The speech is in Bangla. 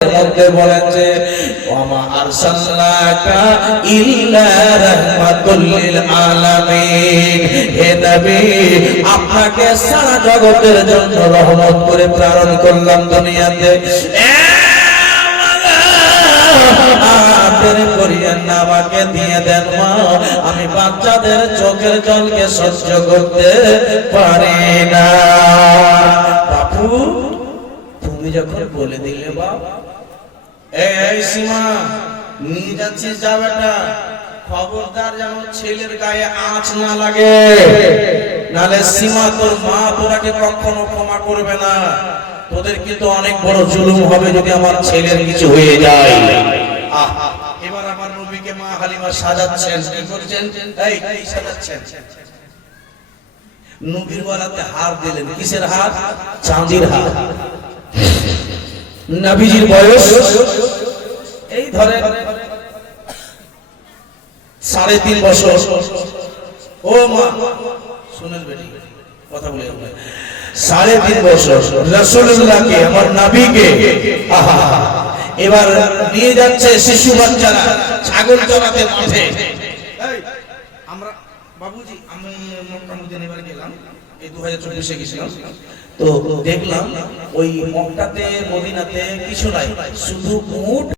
মধ্যে বলেন যে ওমা আরসালনাকা ইল্লা রাহমাতুল লিল আলামিন, হে নবী আপনাকে সারা জগতের জন্য রহমত করে প্রেরণ করলাম দুনিয়াতে। আমাকে দিয়ে দেন মা, আমি বাচ্চাদের চোখের জলকে সহ্য করতে পারি না। বাপু তুমি যখন বলে দিলে বাবা এই সীমা নিয়ে যাচ্ছিস যা বেটা, খবরদার যেন ছেলের গায়ে আঁচ না লাগে, নালে সীমা তোর মা তোরাকে কখনো ক্ষমা করবে না। তোদের কিন্তু অনেক বড় জুলুম হবে যদি আমার ছেলের কিছু হয়ে যায়। এবার আমার নবীকে মা হালিমা সাজাচ্ছেন, কি করছেন? এই সাজাচ্ছেন। নবীর গলাতে হার দিলেন, কিসের হার? চাঁদির হার। নবীজির বয়স এই ধরে 3.5 বছর। ও মা শুনেন বেটি কথা বলে, 3.5 বছর রাসূলুল্লাহকে আমার নবীকে এবার নিয়ে যাচ্ছে শিশু বাচ্চারা ছাগল চরাতে মাঠে। আমরা বাবুজি আমি মক্কা মদিনা এবার গেলাম, এই 2024 গেছিলাম, তো দেখলাম ওই মক্কাতে মদিনাতে কিছু নাই, শুধু উট